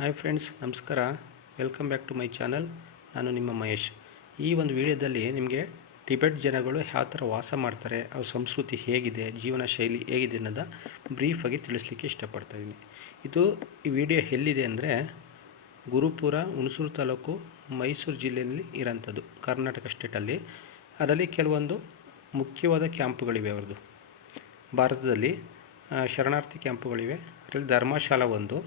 Hi friends, ನಮಸ್ಕಾರ. Welcome back to my channel ನಾನು ನಿಮ್ಮ ಮಹೇಶ್. ಈ ಒಂದು ವಿಡಿಯೋದಲ್ಲಿ ನಿಮಗೆ ಟಿಬೆಟ್ ಜನಗಳು ಯಾವ ಥರ ವಾಸ ಮಾಡ್ತಾರೆ, ಅವ್ರ ಸಂಸ್ಕೃತಿ ಹೇಗಿದೆ, ಜೀವನ ಶೈಲಿ ಹೇಗಿದೆ ಅನ್ನೋದ ಬ್ರೀಫಾಗಿ ತಿಳಿಸ್ಲಿಕ್ಕೆ ಇಷ್ಟಪಡ್ತಾಯಿದ್ದೀನಿ ಇದು ಈ ವಿಡಿಯೋ ಎಲ್ಲಿದೆ ಅಂದರೆ ಗುರುಪುರ, ಹುಣಸೂರು ತಾಲೂಕು, ಮೈಸೂರು ಜಿಲ್ಲೆಯಲ್ಲಿ ಇರೋಂಥದ್ದು, ಕರ್ನಾಟಕ ಸ್ಟೇಟಲ್ಲಿ ಅದರಲ್ಲಿ ಕೆಲವೊಂದು ಮುಖ್ಯವಾದ ಕ್ಯಾಂಪುಗಳಿವೆ ಅವ್ರದ್ದು. ಭಾರತದಲ್ಲಿ ಶರಣಾರ್ಥಿ ಕ್ಯಾಂಪುಗಳಿವೆ. ಅದರಲ್ಲಿ ಧರ್ಮಶಾಲಾ ಒಂದು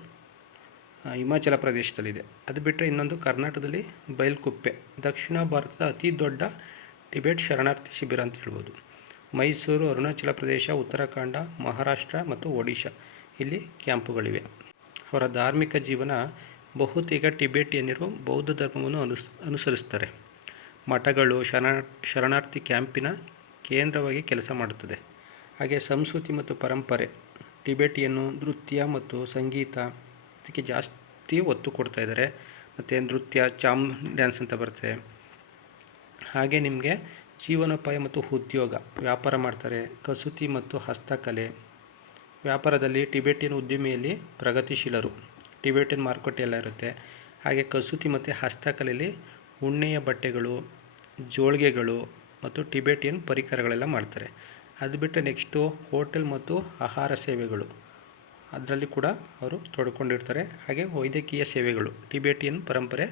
ಹಿಮಾಚಲ ಪ್ರದೇಶದಲ್ಲಿದೆ. ಅದು ಬಿಟ್ಟರೆ ಇನ್ನೊಂದು ಕರ್ನಾಟಕದಲ್ಲಿ ಬೈಲ್ಕುಪ್ಪೆ ದಕ್ಷಿಣ ಭಾರತದ ಅತಿ ದೊಡ್ಡ ಟಿಬೆಟ್ ಶರಣಾರ್ಥಿ ಶಿಬಿರ ಅಂತ ಹೇಳ್ಬೋದು. ಮೈಸೂರು, ಅರುಣಾಚಲ ಪ್ರದೇಶ, ಉತ್ತರಾಖಂಡ, ಮಹಾರಾಷ್ಟ್ರ ಮತ್ತು ಒಡಿಶಾ ಇಲ್ಲಿ ಕ್ಯಾಂಪುಗಳಿವೆ. ಅವರ ಧಾರ್ಮಿಕ ಜೀವನ ಬಹುತೇಕ ಟಿಬೆಟಿಯನ್ನರು ಬೌದ್ಧ ಧರ್ಮವನ್ನು ಅನುಸ್ ಅನುಸರಿಸ್ತಾರೆ ಮಠಗಳು, ಶರಣ, ಶರಣಾರ್ಥಿ ಕ್ಯಾಂಪಿನ ಕೇಂದ್ರವಾಗಿ ಕೆಲಸ ಮಾಡುತ್ತದೆ. ಹಾಗೆ ಸಂಸ್ಕೃತಿ ಮತ್ತು ಪರಂಪರೆ, ಟಿಬೆಟಿಯನ್ನು ನೃತ್ಯ ಮತ್ತು ಸಂಗೀತ ಇದಕ್ಕೆ ಜಾಸ್ತಿ ಒತ್ತು ಕೊಡ್ತಾ ಇದ್ದಾರೆ. ಮತ್ತು ನೃತ್ಯ, ಚಾಮ್ ಡ್ಯಾನ್ಸ್ ಅಂತ ಬರುತ್ತೆ. ಹಾಗೆ ನಿಮಗೆ ಜೀವನೋಪಾಯ ಮತ್ತು ಉದ್ಯೋಗ ವ್ಯಾಪಾರ ಮಾಡ್ತಾರೆ. ಕಸೂತಿ ಮತ್ತು ಹಸ್ತಕಲೆ. ವ್ಯಾಪಾರದಲ್ಲಿ ಟಿಬೆಟಿಯನ್ ಉದ್ಯಮಿಯಲ್ಲಿ ಪ್ರಗತಿಶೀಲರು. ಟಿಬೆಟಿನ್ ಮಾರುಕಟ್ಟೆ ಎಲ್ಲ ಇರುತ್ತೆ. ಹಾಗೆ ಕಸೂತಿ ಮತ್ತು ಹಸ್ತಕಲೆಯಲ್ಲಿ ಉಣ್ಣೆಯ ಬಟ್ಟೆಗಳು, ಜೋಳಿಗೆಗಳು ಮತ್ತು ಟಿಬೆಟಿಯನ್ ಪರಿಕರಗಳೆಲ್ಲ ಮಾಡ್ತಾರೆ. ಅದು ಬಿಟ್ಟರೆ ನೆಕ್ಸ್ಟು ಹೋಟೆಲ್ ಮತ್ತು ಆಹಾರ ಸೇವೆಗಳು. ಅದರಲ್ಲಿ ಕೂಡ ಅವರು ತೊಡ್ಕೊಂಡಿರ್ತಾರೆ. ಹಾಗೆ ವೈದ್ಯಕೀಯ ಸೇವೆಗಳು, ಟಿಬೆಟಿಯನ್ ಪರಂಪರೆ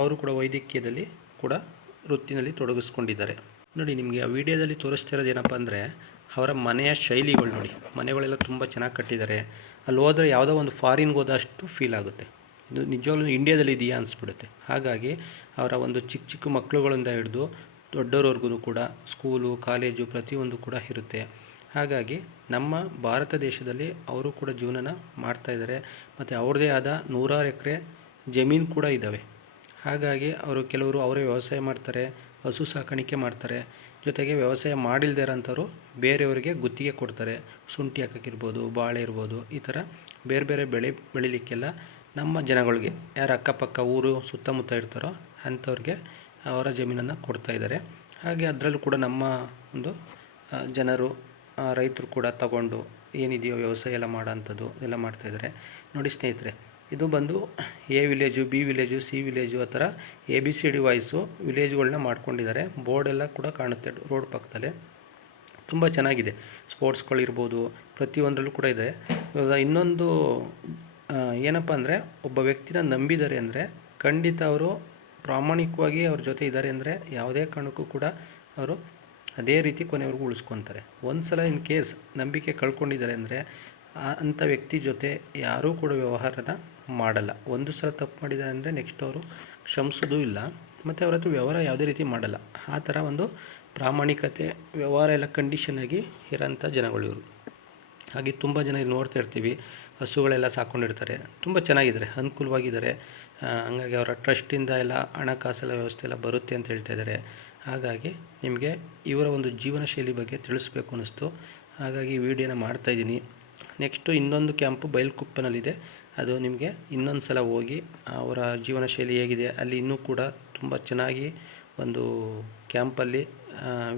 ಅವರು ಕೂಡ ವೈದ್ಯಕೀಯದಲ್ಲಿ ಕೂಡ ವೃತ್ತಿನಲ್ಲಿ ತೊಡಗಿಸ್ಕೊಂಡಿದ್ದಾರೆ. ನೋಡಿ, ನಿಮಗೆ ಆ ವಿಡಿಯೋದಲ್ಲಿ ತೋರಿಸ್ತಿರೋದು ಏನಪ್ಪ ಅಂದರೆ, ಅವರ ಮನೆಯ ಶೈಲಿಗಳು ನೋಡಿ. ಮನೆಗಳೆಲ್ಲ ತುಂಬ ಚೆನ್ನಾಗಿ ಕಟ್ಟಿದ್ದಾರೆ. ಅಲ್ಲಿ ಹೋದರೆ ಯಾವುದೋ ಒಂದು ಫಾರಿನ್ಗೆ ಹೋದಷ್ಟು ಫೀಲ್ ಆಗುತ್ತೆ. ಇದು ನಿಜವಾಗ್ಲೂ ಇಂಡಿಯಾದಲ್ಲಿ ಇದೆಯಾ ಅನಿಸ್ಬಿಡುತ್ತೆ. ಹಾಗಾಗಿ ಅವರ ಒಂದು ಚಿಕ್ಕ ಚಿಕ್ಕ ಮಕ್ಕಳುಗಳಿಂದ ಹಿಡಿದು ದೊಡ್ಡವ್ರವ್ರಿಗೂ ಕೂಡ ಸ್ಕೂಲು ಕಾಲೇಜು ಪ್ರತಿಯೊಂದು ಕೂಡ ಇರುತ್ತೆ. ಹಾಗಾಗಿ ನಮ್ಮ ಭಾರತ ದೇಶದಲ್ಲಿ ಅವರು ಕೂಡ ಜೀವನನ ಮಾಡ್ತಾಯಿದ್ದಾರೆ ಮತ್ತು ಅವ್ರದ್ದೇ ಆದ ನೂರಾರು ಎಕರೆ ಜಮೀನು ಕೂಡ ಇದ್ದಾವೆ. ಹಾಗಾಗಿ ಅವರು ಕೆಲವರು ಅವರೇ ವ್ಯವಸಾಯ ಮಾಡ್ತಾರೆ, ಹಸು ಸಾಕಾಣಿಕೆ ಮಾಡ್ತಾರೆ. ಜೊತೆಗೆ ವ್ಯವಸಾಯ ಮಾಡಿಲ್ಲದೆ ಇರೋಂಥವ್ರು ಬೇರೆಯವರಿಗೆ ಗುತ್ತಿಗೆ ಕೊಡ್ತಾರೆ. ಶುಂಠಿ ಹಾಕೋಕ್ಕಿರ್ಬೋದು, ಬಾಳೆ ಇರ್ಬೋದು, ಈ ಥರ ಬೇರೆ ಬೇರೆ ಬೆಳೆ ಬೆಳಿಲಿಕ್ಕೆಲ್ಲ ನಮ್ಮ ಜನಗಳಿಗೆ ಯಾರು ಅಕ್ಕಪಕ್ಕ, ಊರು, ಸುತ್ತಮುತ್ತ ಇರ್ತಾರೋ ಅಂಥವ್ರಿಗೆ ಅವರ ಜಮೀನನ್ನು ಕೊಡ್ತಾ ಇದ್ದಾರೆ. ಹಾಗೆ ಅದರಲ್ಲೂ ಕೂಡ ನಮ್ಮ ಒಂದು ಜನರು ರೈತರು ಕೂಡ ತಗೊಂಡು ಏನಿದೆಯೋ ವ್ಯವಸಾಯ ಎಲ್ಲ ಮಾಡೋಂಥದ್ದು ಎಲ್ಲ ಮಾಡ್ತಾಯಿದ್ದಾರೆ ನೋಡಿ ಸ್ನೇಹಿತರೆ, ಇದು ಬಂದು A village, B village, C village ಆ ಥರ A B C D wise ವಿಲೇಜ್ಗಳನ್ನ ಮಾಡ್ಕೊಂಡಿದ್ದಾರೆ. ಬೋರ್ಡ್ ಎಲ್ಲ ಕೂಡ ಕಾಣುತ್ತೆ ರೋಡ್ ಪಕ್ಕದಲ್ಲೇ. ತುಂಬ ಚೆನ್ನಾಗಿದೆ. ಸ್ಪೋರ್ಟ್ಸ್ಗಳಿರ್ಬೋದು ಪ್ರತಿಯೊಂದರಲ್ಲೂ ಕೂಡ ಇದೆ. ಇವಾಗ ಇನ್ನೊಂದು ಏನಪ್ಪ ಅಂದರೆ ಒಬ್ಬ ವ್ಯಕ್ತಿನ ನಂಬಿದ್ದಾರೆ ಅಂದರೆ ಖಂಡಿತ ಅವರು ಪ್ರಾಮಾಣಿಕವಾಗಿ ಅವ್ರ ಜೊತೆ ಇದ್ದಾರೆ ಅಂದರೆ ಯಾವುದೇ ಕಾರಣಕ್ಕೂ ಕೂಡ ಅವರು ಅದೇ ರೀತಿ ಕೊನೆವರೆಗೂ ಉಳಿಸ್ಕೊತಾರೆ. ಒಂದು ಸಲ ಇನ್ ಕೇಸ್ ನಂಬಿಕೆ ಕಳ್ಕೊಂಡಿದ್ದಾರೆ ಅಂದರೆ ಅಂಥ ವ್ಯಕ್ತಿ ಜೊತೆ ಯಾರೂ ಕೂಡ ವ್ಯವಹಾರನ ಮಾಡಲ್ಲ. ಒಂದು ಸಲ ತಪ್ಪು ಮಾಡಿದ್ದಾರೆ ಅಂದರೆ ನೆಕ್ಸ್ಟ್ ಅವರು ಕ್ಷಮಿಸೋದು ಇಲ್ಲ. ಮತ್ತು ಅವ್ರ ಹತ್ರ ವ್ಯವಹಾರ ಯಾವುದೇ ರೀತಿ ಮಾಡಲ್ಲ. ಆ ಥರ ಒಂದು ಪ್ರಾಮಾಣಿಕತೆ, ವ್ಯವಹಾರ ಎಲ್ಲ ಕಂಡೀಷನ್ ಆಗಿ ಇರೋಂಥ ಜನಗಳು ಇವರು. ಹಾಗೆ ತುಂಬ ಜನ ಇಲ್ಲಿ ನೋಡ್ತಾ ಇರ್ತೀವಿ. ಹಸುಗಳೆಲ್ಲ ಸಾಕೊಂಡಿರ್ತಾರೆ. ತುಂಬ ಚೆನ್ನಾಗಿದ್ದಾರೆ. ಅನುಕೂಲವಾಗಿದ್ದಾರೆ. ಹಂಗಾಗಿ ಅವರ ಟ್ರಸ್ಟಿಂದ ಎಲ್ಲ ಹಣಕಾಸೆಲ್ಲ ವ್ಯವಸ್ಥೆ ಎಲ್ಲ ಬರುತ್ತೆ ಅಂತ ಹೇಳ್ತಾ ಇದ್ದಾರೆ. ಹಾಗಾಗಿ ನಿಮಗೆ ಇವರ ಒಂದು ಜೀವನ ಶೈಲಿ ಬಗ್ಗೆ ತಿಳಿಸ್ಬೇಕು ಅನ್ನಿಸ್ತು. ಹಾಗಾಗಿ ಈ ವಿಡಿಯೋನ ಮಾಡ್ತಾಯಿದ್ದೀನಿ ನೆಕ್ಸ್ಟು ಇನ್ನೊಂದು ಕ್ಯಾಂಪು ಬೈಲ್ಕುಪ್ಪನಲ್ಲಿದೆ ಅದು ನಿಮಗೆ ಇನ್ನೊಂದು ಸಲ ಹೋಗಿ ಅವರ ಜೀವನ ಶೈಲಿ ಹೇಗಿದೆ, ಅಲ್ಲಿ ಇನ್ನೂ ಕೂಡ ತುಂಬ ಚೆನ್ನಾಗಿ ಒಂದು ಕ್ಯಾಂಪಲ್ಲಿ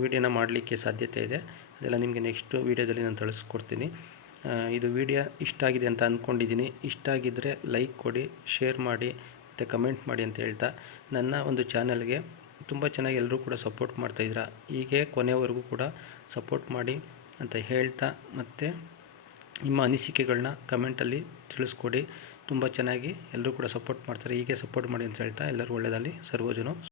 ವಿಡಿಯೋನ ಮಾಡಲಿಕ್ಕೆ ಸಾಧ್ಯತೆ ಇದೆ. ಅದೆಲ್ಲ ನಿಮಗೆ ನೆಕ್ಸ್ಟು ವೀಡಿಯೋದಲ್ಲಿ ನಾನು ತಿಳಿಸ್ಕೊಡ್ತೀನಿ. ಇದು ವಿಡಿಯೋ ಇಷ್ಟ ಆಗಿದೆ ಅಂತ ಅಂದ್ಕೊಂಡಿದ್ದೀನಿ ಇಷ್ಟ ಆಗಿದ್ದರೆ ಲೈಕ್ ಕೊಡಿ, ಶೇರ್ ಮಾಡಿ, ಮತ್ತು ಕಮೆಂಟ್ ಮಾಡಿ ಅಂತ ಹೇಳ್ತಾ ನನ್ನ ಒಂದು ಚಾನಲ್ಗೆ ತುಂಬ ಚೆನ್ನಾಗಿ ಎಲ್ಲರೂ ಕೂಡ ಸಪೋರ್ಟ್ ಮಾಡ್ತಾಯಿದ್ದೀರಾ ಹೀಗೆ ಕೊನೆಯವರೆಗೂ ಕೂಡ ಸಪೋರ್ಟ್ ಮಾಡಿ ಅಂತ ಹೇಳ್ತಾ ಮತ್ತು ನಿಮ್ಮ ಅನಿಸಿಕೆಗಳನ್ನ ಕಮೆಂಟಲ್ಲಿ ತಿಳಿಸ್ಕೊಡಿ. ತುಂಬ ಚೆನ್ನಾಗಿ ಎಲ್ಲರೂ ಕೂಡ ಸಪೋರ್ಟ್ ಮಾಡ್ತಾರೆ. ಹೀಗೆ ಸಪೋರ್ಟ್ ಮಾಡಿ ಅಂತ ಹೇಳ್ತಾ ಎಲ್ಲರೂ ಒಳ್ಳೆಯದಲ್ಲಿ ಸರ್ವಜನು